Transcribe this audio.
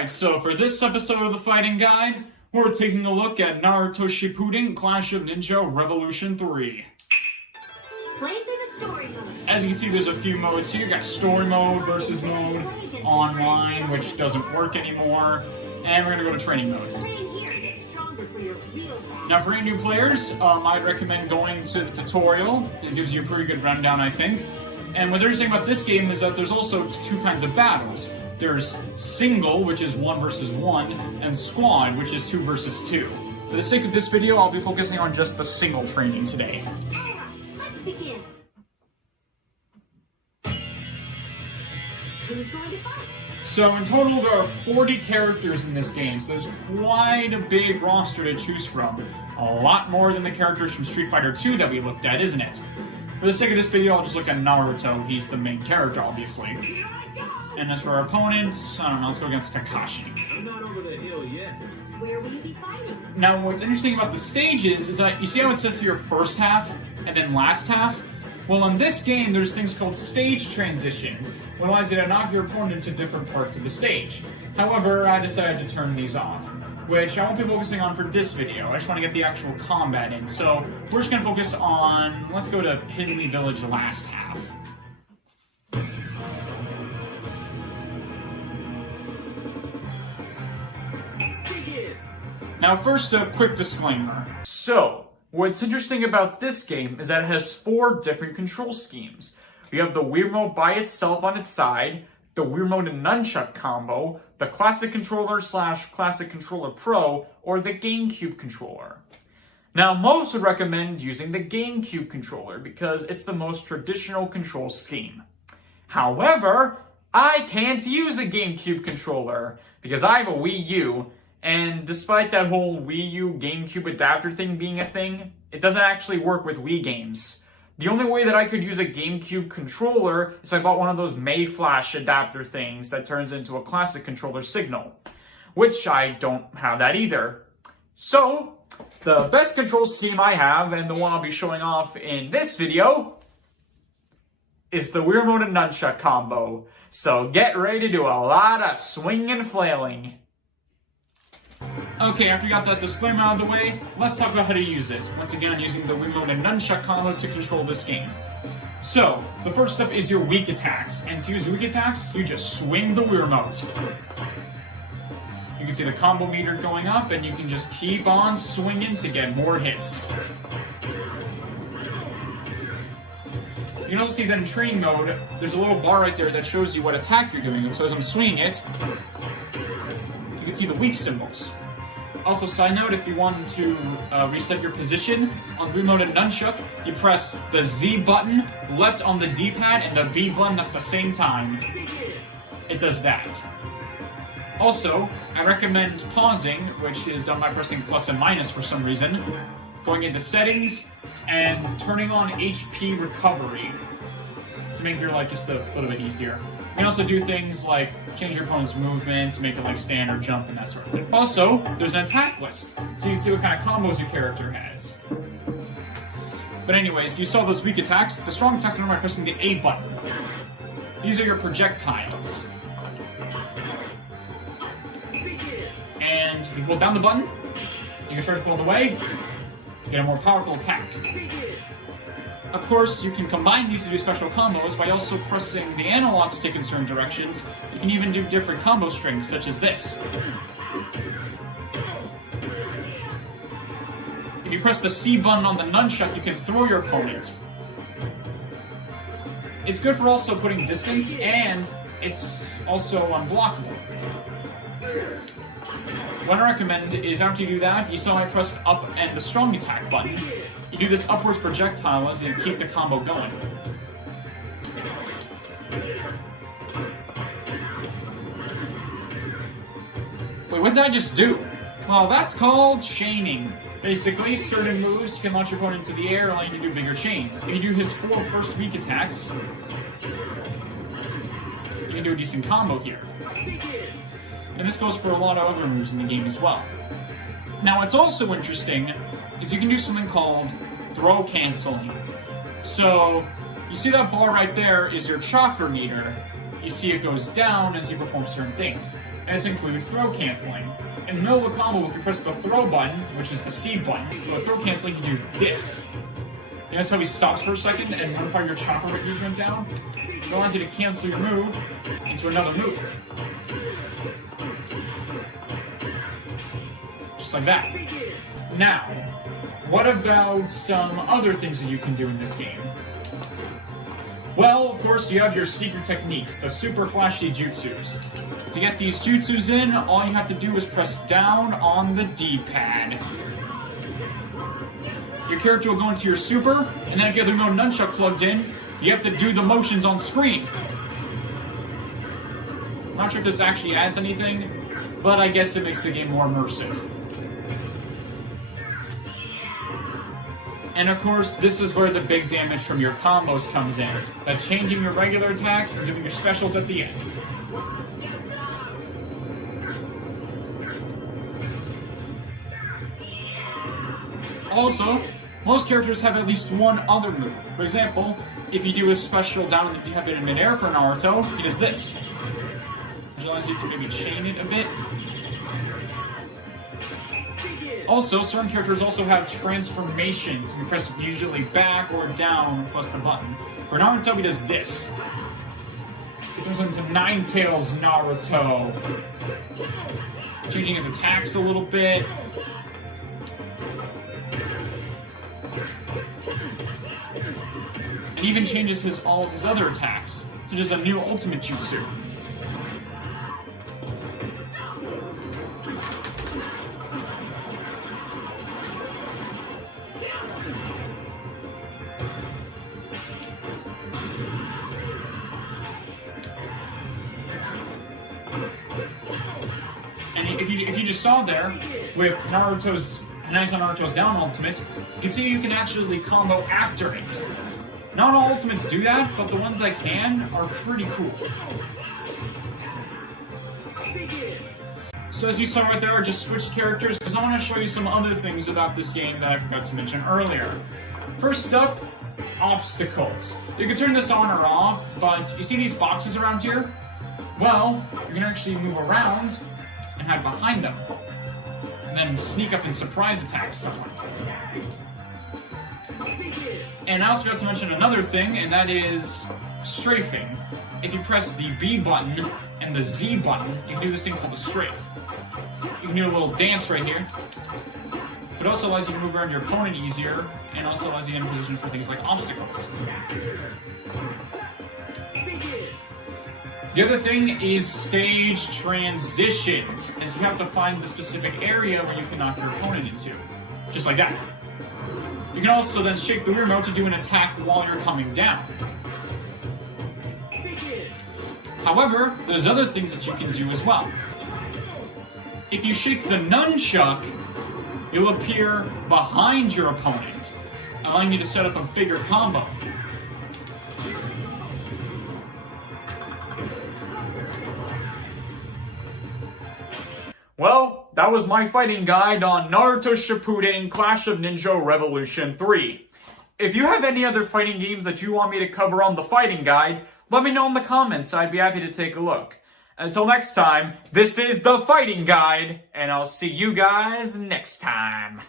Alright, so for this episode of the Fighting Guide, we're taking a look at Naruto Shippuden Clash of Ninja Revolution 3. Play through the story mode. As you can see, there's a few modes here. You got story mode, versus mode, online, which doesn't work anymore, and we're going to go to training mode. Train here to get stronger for your real battle. Now for any new players, I'd recommend going to the tutorial. It gives you a pretty good rundown, I think. And what's interesting about this game is that there's also two kinds of battles. There's single, which is 1 versus 1, and squad, which is 2 versus 2. For the sake of this video, I'll be focusing on just the single training today. Alright, let's begin. Who's going to fight? So in total, there are 40 characters in this game, so there's quite a big roster to choose from. A lot more than the characters from Street Fighter 2 that we looked at, isn't it? For the sake of this video, I'll just look at Naruto. He's the main character, obviously. Here I go! And as for our opponent, I don't know, let's go against Kakashi. I'm not over the hill yet. Where will you be fighting? Now, what's interesting about the stages is that you see how it says here first half and then last half? Well, in this game, there's things called stage transitions, which allows you to knock your opponent into different parts of the stage. However, I decided to turn these off, which I won't be focusing on for this video. I just want to get the actual combat in. So we're just going to focus on, let's go to Hiddenly Village last half. Now first, a quick disclaimer. So, what's interesting about this game is that it has 4 different control schemes. You have the Wii Remote by itself on its side, the Wii Remote and Nunchuck combo, the Classic Controller / Classic Controller Pro, or the GameCube controller. Now, most would recommend using the GameCube controller because it's the most traditional control scheme. However, I can't use a GameCube controller because I have a Wii U, and despite that whole Wii U GameCube adapter thing being a thing, it doesn't actually work with Wii games. The only way that I could use a GameCube controller is if I bought one of those Mayflash adapter things that turns into a classic controller signal, which I don't have that either. So, the best control scheme I have, and the one I'll be showing off in this video, is the Wii Remote and Nunchuck combo. So get ready to do a lot of swinging and flailing. Okay, after you got that disclaimer out of the way, let's talk about how to use it. Once again, I'm using the Wii Remote and Nunchuck combo to control this game. So, the first step is your weak attacks. And to use weak attacks, you just swing the Wii Remote. You can see the combo meter going up, and you can just keep on swinging to get more hits. You can also see that in training mode, there's a little bar right there that shows you what attack you're doing. So as I'm swinging it, you can see the weak symbols. Also, side note, if you want to reset your position on Wii Remote and Nunchuck, you press the Z button left on the D-pad and the B button at the same time. It does that. Also, I recommend pausing, which is done by pressing plus and minus for some reason, going into settings, and turning on HP recovery to make your life just a little bit easier. You can also do things like change your opponent's movement to make it like stand or jump and that sort of thing. Also, there's an attack list, so you can see what kind of combos your character has. But anyways, you saw those weak attacks. The strong attacks are by pressing the A button. These are your projectiles. And if you hold down the button, you can try to pull it away, get a more powerful attack. Of course, you can combine these to do special combos by also pressing the analog stick in certain directions. You can even do different combo strings, such as this. If you press the C button on the nunchuck, you can throw your opponent. It's good for also putting distance, and it's also unblockable. What I recommend is after you do that, you saw I pressed up and the strong attack button. You do this upwards projectile as you keep the combo going. Wait, what did I just do? Well, that's called chaining. Basically, certain moves can launch your opponent into the air, allowing you to do bigger chains. If you do his 4 first weak attacks, you can do a decent combo here. And this goes for a lot of other moves in the game as well. Now, what's also interesting is you can do something called throw canceling. So, you see that bar right there is your chakra meter. You see it goes down as you perform certain things. and this includes throw canceling. In the middle of a combo, if you press the throw button, which is the C button, with throw canceling, you do this. You notice how he stops for a second and one part of your chopper gauge went down? It allows you to cancel your move into another move. Just like that. Now, what about some other things that you can do in this game? Well, of course, you have your secret techniques, the super flashy jutsus. To get these jutsus in, all you have to do is press down on the D-pad. Your character will go into your super, and then if you have the remote nunchuck plugged in, you have to do the motions on screen. I'm not sure if this actually adds anything, but I guess it makes the game more immersive. And of course, this is where the big damage from your combos comes in. That's changing your regular attacks and doing your specials at the end. Also, most characters have at least one other move. For example, if you do a special down and you have it in midair for Naruto, he does this. Which allows you to maybe chain it a bit. Also, certain characters also have transformations. You press usually back or down plus the button. For Naruto, he does this. He turns into Nine Tails Naruto. Changing his attacks a little bit. It even changes all of his other attacks to just a new ultimate jutsu. And if you just saw there, with Naruto's down ultimate, you can see you can actually combo after it. Not all ultimates do that, but the ones that can are pretty cool. So as you saw right there, I just switched characters because I want to show you some other things about this game that I forgot to mention earlier. First up, obstacles. You can turn this on or off, but you see these boxes around here? Well, you can actually move around and hide behind them. And then sneak up and surprise attack someone. And I also forgot to mention another thing, and that is strafing. If you press the B button and the Z button, you can do this thing called a strafe. You can do a little dance right here. It also allows you to move around your opponent easier, and also allows you to get in position for things like obstacles. The other thing is stage transitions, as you have to find the specific area where you can knock your opponent into. Just like that. You can also then shake the remote to do an attack while you're coming down. However, there's other things that you can do as well. If you shake the nunchuck, you'll appear behind your opponent, allowing you to set up a bigger combo. Well, that was my fighting guide on Naruto Shippuden Clash of Ninja Revolution 3. If you have any other fighting games that you want me to cover on the fighting guide, let me know in the comments. I'd be happy to take a look. Until next time, this is the Fighting Guide, and I'll see you guys next time.